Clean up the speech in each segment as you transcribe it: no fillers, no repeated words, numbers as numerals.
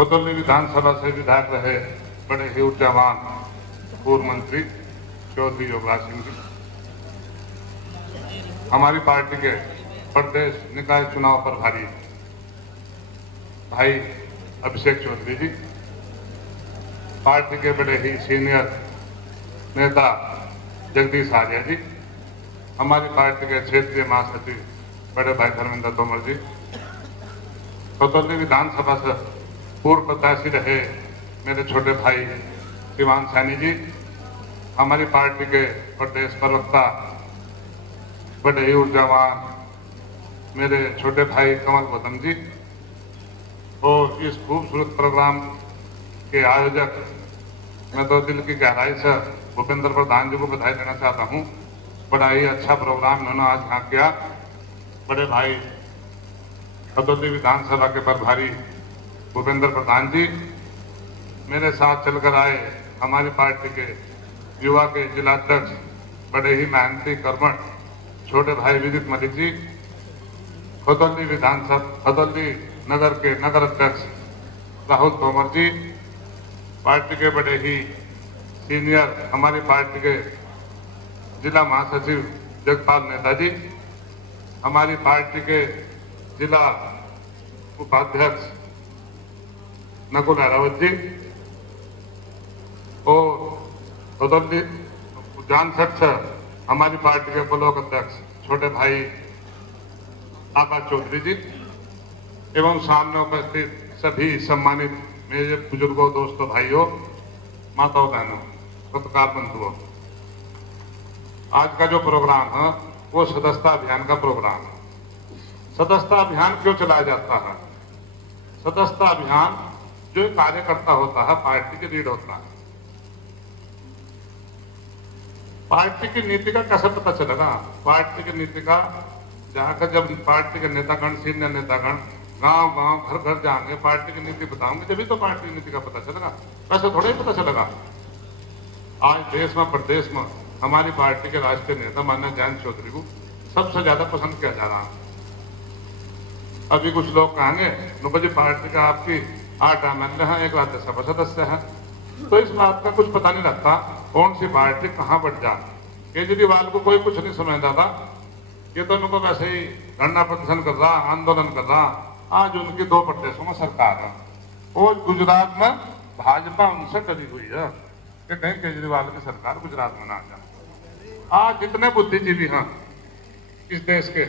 खोतली विधानसभा से विधायक रहे बड़े ही ऊर्जावान पूर्व मंत्री चौधरी युवराज सिंह जी, हमारी पार्टी के प्रदेश निकाय चुनाव प्रभारी भाई अभिषेक चौधरी जी, पार्टी के बड़े ही सीनियर नेता जगदीश आर्य जी, हमारी पार्टी के क्षेत्रीय महासचिव बड़े भाई धर्मेंद्र तोमर जी, खोतली विधानसभा से पूर्व प्रत्याशी रहे मेरे छोटे भाई शिवान सैनी जी, हमारी पार्टी के प्रदेश प्रवक्ता बड़े ही ऊर्जावान मेरे छोटे भाई कमल गौतम जी, और इस खूबसूरत प्रोग्राम के आयोजक मैं तो दिल की गहराई से भूपेंद्र प्रधान जी को बधाई देना चाहता हूँ। बड़ा ही अच्छा प्रोग्राम इन्होंने आज यहाँ किया। बड़े भाई खोतली विधानसभा के प्रभारी भूपेंद्र प्रधान जी, मेरे साथ चलकर आए हमारी पार्टी के युवा के जिलाध्यक्ष बड़े ही मेहनती कर्मठ छोटे भाई विदित मलिक जी, खोतली विधानसभा खोतली नगर के नगर अध्यक्ष राहुल तोमर जी, पार्टी के बड़े ही सीनियर हमारी पार्टी के जिला महासचिव जगपाल नेता जी, हमारी पार्टी के जिला उपाध्यक्ष नकुल अहरावत जी, और खोतली जान सक्ष हमारी पार्टी के ब्लॉक अध्यक्ष छोटे भाई आकाश चौधरी जी, एवं सामने उपस्थित सभी सम्मानित मेरे बुजुर्गों, दोस्तों, भाइयों, माताओं, बहनों, पत्रकार बंधुओं, आज का जो प्रोग्राम है वो सदस्यता अभियान का प्रोग्राम है। सदस्यता अभियान क्यों चलाया जाता है? सदस्यता अभियान जो कार्यकर्ता होता है, पार्टी के लीड होता है, पार्टी की नीति का कैसे पता चलेगा? पार्टी की नीति का जाकर जब पार्टी के नेतागण, सीनियर नेतागण गांव गांव घर घर जाएंगे, पार्टी की नीति बताओगे, तभी तो पार्टी की नीति का पता चलेगा। वैसे थोड़ा ही पता चलेगा। आज देश में प्रदेश में हमारी पार्टी के राष्ट्रीय नेता माननीय जयंत चौधरी को सबसे ज्यादा पसंद किया जा रहा है। अभी कुछ लोग कहेंगे नुबजी पार्टी का आपकी 8 MLA हैं, 1 राज्यसभा सदस्य है, तो इस बात का कुछ पता नहीं लगता कौन सी पार्टी कहाँ बढ़ जाए। केजरीवाल को कोई कुछ नहीं समझता था, ये तो उनको वैसे ही धरना प्रदर्शन कर रहा, आंदोलन कर रहा। आज उनकी 2 प्रदेशों में सरकार है, और गुजरात में भाजपा उनसे डरी हुई है कि कहीं केजरीवाल की सरकार गुजरात में ना आ जाए। आज जितने बुद्धिजीवी हैं इस देश के,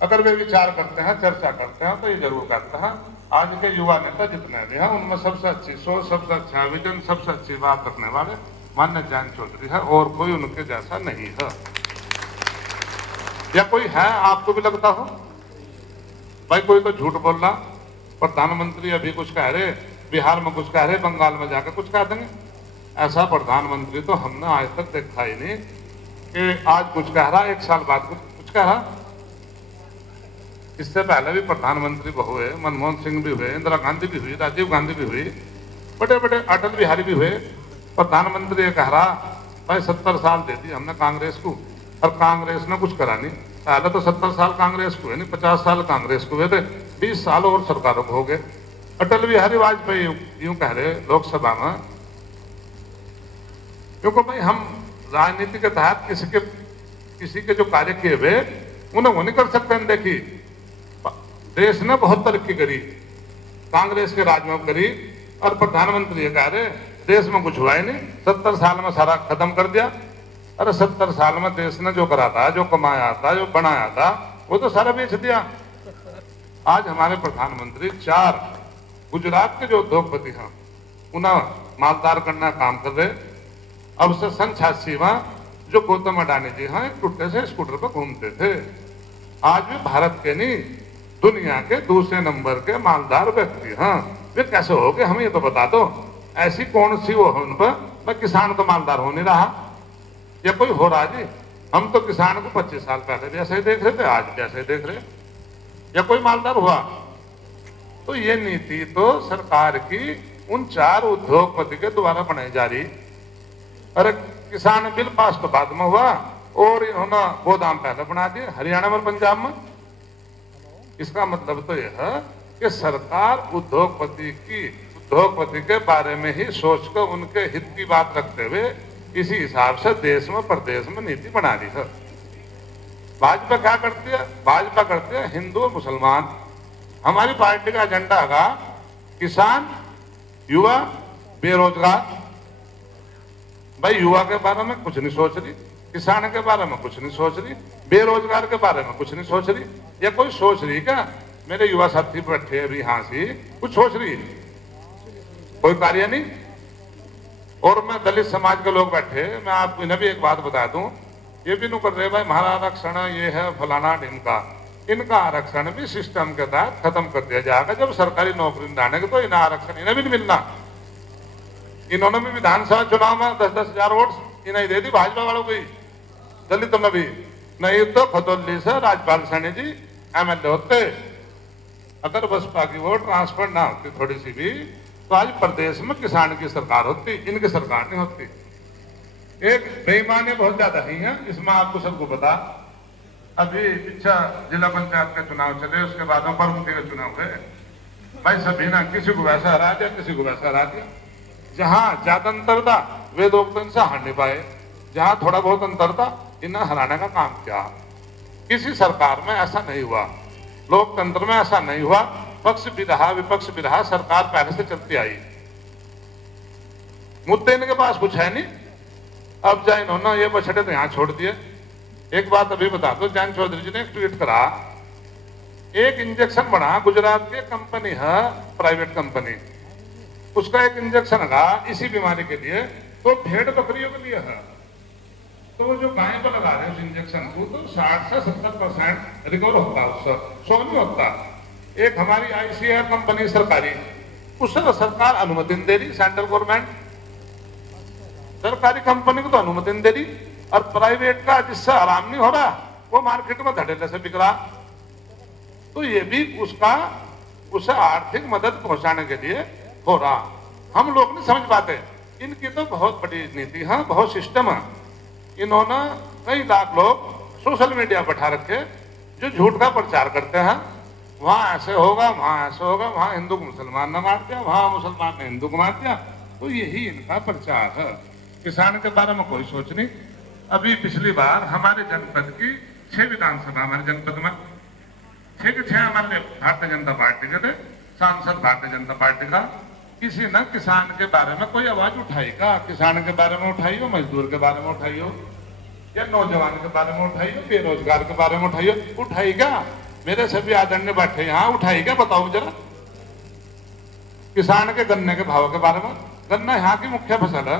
अगर वे विचार करते हैं, चर्चा करते हैं, तो ये जरूर करते हैं आज के युवा नेता जितने भी हैं उनमें सबसे अच्छी सोच, सबसे अच्छा विजन, सबसे अच्छी बात रखने वाले माननीय जयंत चौधरी है, और कोई उनके जैसा नहीं है। या कोई है आपको भी लगता हो? भाई कोई तो झूठ बोल रहा, प्रधानमंत्री अभी कुछ कह रहे, बिहार में कुछ कह रहे, बंगाल में जाकर कुछ कह देंगे। ऐसा प्रधानमंत्री तो हमने आज तक देखा ही नहीं कि आज कुछ कह रहा, 1 साल बाद कुछ कह रहा। इससे पहले भी प्रधानमंत्री हुए, मनमोहन सिंह भी हुए, इंदिरा गांधी भी हुई, राजीव गांधी भी हुई, बड़े बड़े अटल बिहारी भी हुए। प्रधानमंत्री ये कह रहा भाई 70 साल दे दी हमने कांग्रेस को, और कांग्रेस ने कुछ करा नहीं। पहले तो 70 साल कांग्रेस को हुए नहीं, 50 साल कांग्रेस को हुए थे, 20 साल और सरकारों को हो गए। अटल बिहारी वाजपेयी यूं कह रहे लोकसभा में, क्योंकि भाई हम राजनीति के तहत किसी के जो कार्य किए हुए उन्हें वो नहीं कर सकते। देखिए देश ने बहुत तरक्की करी, कांग्रेस के राज में करी, और प्रधानमंत्री ये कह रहे देश में कुछ हुआ ही नहीं, 70 साल में सारा खत्म कर दिया। अरे 70 साल में देश ने जो करा था, जो कमाया था, जो बनाया था, वो तो सारा बेच दिया। आज हमारे प्रधानमंत्री 4 गुजरात के जो उद्योगपति हैं उन्हें मालदार करना काम कर रहे। अब से सन 86 में जो गौतम अडानी जी हैं टुट्टे से स्कूटर पर घूमते थे, आज भी भारत के नहीं दुनिया के दूसरे नंबर के मालदार व्यक्ति हैं। वे कैसे हो गए हमें ये तो बता दो। ऐसी कौन सी वो है उन पर? मैं किसान तो मालदार हो नहीं रहा, या कोई हो रहा जी? हम तो किसान को 25 साल पहले भी ऐसे ही देख रहे थे, आज भी ऐसे ही देख रहे, या कोई मालदार हुआ? तो ये नीति तो सरकार की उन 4 उद्योगपति के द्वारा बनाई जा रही। अरे किसान बिल पास तो बाद में हुआ, और इन्होंने गोदाम पहले बना दिए हरियाणा में, पंजाब में। इसका मतलब तो यह है कि सरकार उद्योगपति की द्रौपदी के बारे में ही सोचकर उनके हित की बात रखते हुए इसी हिसाब से देश में प्रदेश में नीति बना ली सर। भाजपा क्या करती है? भाजपा करती है हिंदू और मुसलमान। हमारी पार्टी का एजेंडा होगा किसान, युवा, बेरोजगार। भाई युवा के बारे में कुछ नहीं सोच रही, किसान के बारे में कुछ नहीं सोच रही, बेरोजगार के बारे में कुछ नहीं सोच रही। या कोई सोच रही क्या? मेरे युवा साथी बैठे अभी यहाँ से कुछ सोच रही? कोई कार्य नहीं। और मैं दलित समाज के लोग बैठे, मैं आपको इन्हें भी एक बात बता दूं, ये भी नहीं कर रहे भाई हमारा आरक्षण ये है फलाना ढिमका। इनका आरक्षण भी सिस्टम के तहत खत्म कर दिया जाएगा। जब सरकारी नौकरी जाने तो इन्हें आरक्षण इन्हें भी नहीं मिलना। इन्होंने भी विधानसभा चुनाव में 10-10 हजार वोट इन्हें दे दी भाजपा वालों को, दलित में भी। नहीं तो खतौली से राजपाल सैनी जी एमएलए होते। अगर बसपा की वोट ट्रांसफर ना होती थोड़ी सी भी, तो आज प्रदेश में किसान की सरकार होती, इनकी सरकार नहीं होती। एक बेईमानी बहुत ज्यादा ही है इसमें, आपको सबको पता। अभी पीछा जिला पंचायत का चुनाव चले, उसके बाद प्रमुखी का चुनाव हुए। भाई सभी ना किसी को वैसा हरा दिया, किसी को वैसा हरा दिया। जहां ज्यादा अंतर था वे लोग इनसे हार नहीं पाए, जहां थोड़ा बहुत अंतर था इन्हें हराने का काम किया। किसी सरकार में ऐसा नहीं हुआ, लोकतंत्र में ऐसा नहीं हुआ। पक्ष भी रहा विपक्ष भी रहा, सरकार पहले से चलती आई। मुद्दे इनके पास कुछ है नहीं। अब जाए इन्होंने ये बछड़े तो यहां छोड़ दिए। एक बात अभी बता दो, जैन चौधरी जी ने एक ट्वीट करा, एक इंजेक्शन बना गुजरात की कंपनी है, प्राइवेट कंपनी, उसका एक इंजेक्शन लगा इसी बीमारी के लिए, तो भेड़ बकरियों के लिए है। तो जो गाय पर लगा रहे हैं उस इंजेक्शन को, तो 60 से 70% रिकवर होता है, उससे 100 नहीं होता। एक हमारी आईसीआर कंपनी सरकारी, उससे सरकार अनुमति दे रही, सेंट्रल गवर्नमेंट सरकारी कंपनी को तो अनुमति दे रही, और प्राइवेट का जिससे आराम नहीं हो रहा वो मार्केट में धड़ेले से बिक रहा। तो ये भी उसे आर्थिक मदद पहुंचाने के लिए हो रहा। हम लोग नहीं समझ पाते। इनकी तो बहुत बड़ी नीति है, बहुत सिस्टम है। इन्होंने कई लाख लोग सोशल मीडिया बैठा रखे जो झूठ का प्रचार करते हैं। वहां ऐसे होगा, वहां ऐसे होगा, वहां हिंदू को मुसलमान ने मार दिया, वहां मुसलमान ने हिंदू को मार दिया। तो यही इनका प्रचार है। किसान के बारे में कोई सोच नहीं। अभी पिछली बार हमारे जनपद की 6 विधानसभा, हमारे जनपद में 6 के 6 हमारे भारतीय जनता पार्टी के थे, सांसद भारतीय जनता पार्टी का। किसी ने किसान के बारे में कोई आवाज उठाई का? किसान के बारे में उठाई हो, मजदूर के बारे में उठाई हो, या नौजवान के बारे में उठाई हो, बेरोजगार के बारे में उठाई हो? उठाई क्या? मेरे सभी आदरणीय बैठे यहाँ, उठाई क्या? बताओ जरा। किसान के गन्ने के भाव के बारे में, गन्ना यहाँ की मुख्य फसल है,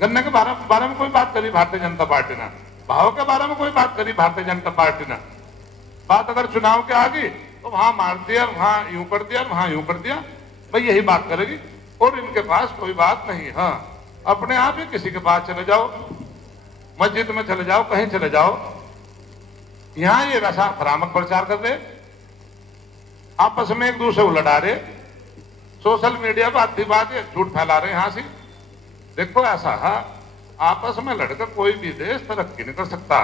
गन्ने के बारे में कोई बात करी भारतीय जनता पार्टी ने? भाव के बारे में कोई बात करी भारतीय जनता पार्टी ने? बात अगर चुनाव के आ गई तो वहां मार दिया, वहां यूं कर दिया, वहां यूं कर दिया। भाई यही बात करेगी, और इनके पास कोई बात नहीं है। अपने आप ही किसी के पास चले जाओ, मस्जिद में चले जाओ, कहीं चले जाओ, यहां ये वैसा भ्रामक प्रचार कर रहे, आपस में एक दूसरे को लड़ा रहे, सोशल मीडिया पर आधी बात झूठ फैला रहे। यहां से देखो ऐसा है, आपस में लड़कर कोई भी देश तरक्की नहीं कर सकता।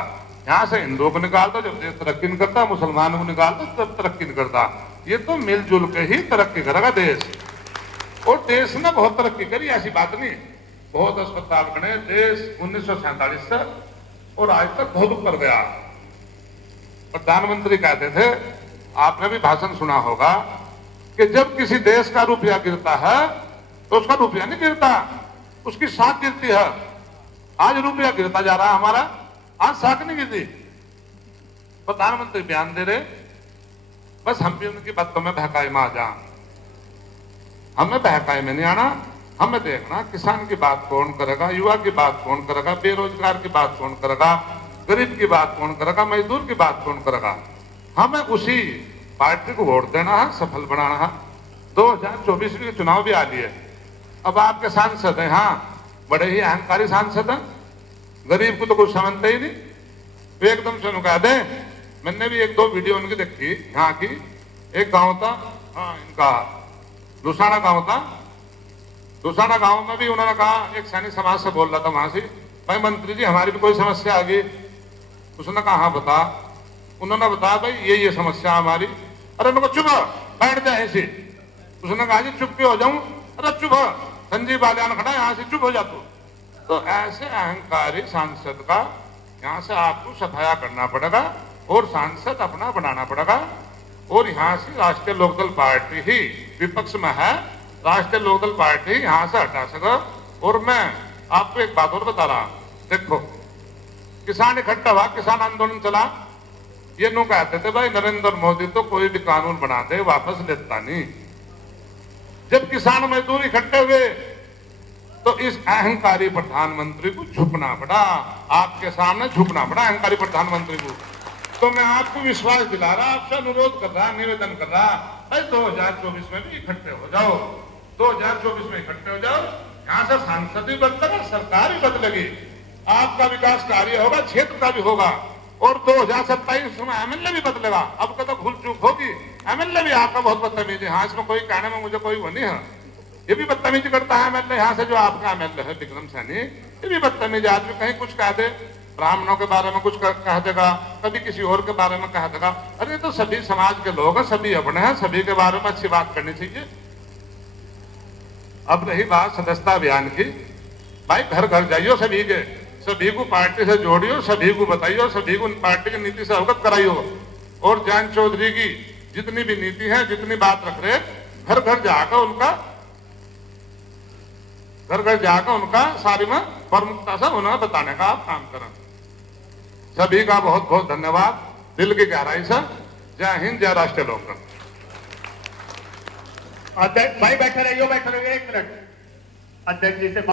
यहां से हिंदुओं को निकाल दो, जब देश तरक्की नहीं करता, मुसलमानों को निकाल दो तब तरक्की नहीं करता। ये तो मिलजुल के ही तरक्की करेगा देश। और देश ने बहुत तरक्की करी, ऐसी बात नहीं। बहुत अस्पताल बने देश 1947 से, और आज तक बहुत ऊपर गया। प्रधानमंत्री कहते थे, आपने भी भाषण सुना होगा, कि जब किसी देश का रुपया गिरता है तो उसका रुपया नहीं गिरता, उसकी साख गिरती है। आज रुपया गिरता जा रहा है हमारा, आज साख नहीं गिरती। प्रधानमंत्री बयान दे रहे, बस हम भी उनकी बातों में बहकाए में आ जा। हमें बहकाए में नहीं आना, हमें देखना किसान की बात कौन करेगा, युवा की बात कौन करेगा, बेरोजगार की बात कौन करेगा, गरीब की बात कौन करेगा, मजदूर की बात कौन करेगा। हमें उसी पार्टी को वोट देना है, सफल बनाना है। 2024 के चुनाव भी आ लिए। अब आपके सांसद हैं, हाँ बड़े ही अहंकारी सांसद हैं, गरीब को तो कुछ समझते ही नहीं, वे एकदम से कह दे। मैंने भी 1-2 वीडियो उनकी देखी यहाँ की। एक गांव था, हाँ इनका लुसाना गांव था। लुसाना गांव में भी उन्होंने कहा, एक सैनिक समाज से बोल रहा था वहां से, भाई मंत्री जी हमारी भी कोई समस्या आ गई। उसने कहा हाँ बता। उन्होंने बताया भाई ये समस्या हमारी। अरे उनको चुप बैठ जाए ऐसे। उसने कहा जी चुप क्यों हो जाऊं? अरे चुप हो, संजीव बालियान खड़ा है, यहाँ से चुप हो जा तू। तो ऐसे अहंकारी सांसद का यहाँ से आपको सफाया करना पड़ेगा और सांसद अपना बनाना पड़ेगा। और यहाँ से राष्ट्रीय लोकदल पार्टी ही विपक्ष में है, राष्ट्रीय लोकदल पार्टी यहाँ से हटा सके। और मैं आपको एक बात और बता रहा, देखो किसान इकट्ठा हुआ, किसान आंदोलन चला, ये नो कहते थे भाई नरेंद्र मोदी तो कोई भी कानून बना दे वापस लेता नहीं। जब किसान मजदूर इकट्ठे हुए तो इस अहंकारी प्रधानमंत्री को झुकना पड़ा, आपके सामने झुकना पड़ा अहंकारी प्रधानमंत्री को। तो मैं आपको विश्वास दिला रहा, आपसे अनुरोध कर रहा, निवेदन कर रहा, भाई 2024 में भी इकट्ठे हो जाओ, 2024 में इकट्ठे हो जाओ। यहाँ से सांसद भी बदलेगा, सरकार भी बदलेगी, आपका विकास कार्य होगा, क्षेत्र का भी होगा। और 2027 में एमएलए भी बदलेगा। अब कदम भूल चूक होगी, एमएलए भी आपका बहुत बदतमीजी। हाँ, इसमें कोई कहने में मुझे कोई वो नहीं है, ये भी बदतमीजी करता है एमएलए यहाँ से, जो आपका एमएलए है विक्रम सैनी, ये भी बदतमीजी आदमी। कहीं कुछ कह दे, ब्राह्मणों के बारे में कुछ कह देगा, कभी किसी और के बारे में कह देगा। अरे तो सभी समाज के लोग हैं, सभी अपने हैं, सभी के बारे में अच्छी बात करनी चाहिए। अब रही बात सदस्यता अभियान की, भाई घर घर जाइयो, सभी को पार्टी से जोड़ियो, सभी को बताइयो, सभी को पार्टी की नीति से अवगत कराइयो। और जयंत चौधरी की जितनी भी नीति है, जितनी बात रख रहे, घर घर जाकर उनका सारी में प्रमुखता से उन्हें बताने का आप काम करें। सभी का बहुत बहुत धन्यवाद, दिल की गहराई से। जय हिंद, जय राष्ट्रीय लोकदल। अध्यक्ष भाई बैठे रहिए, एक मिनट। अध्यक्ष जी से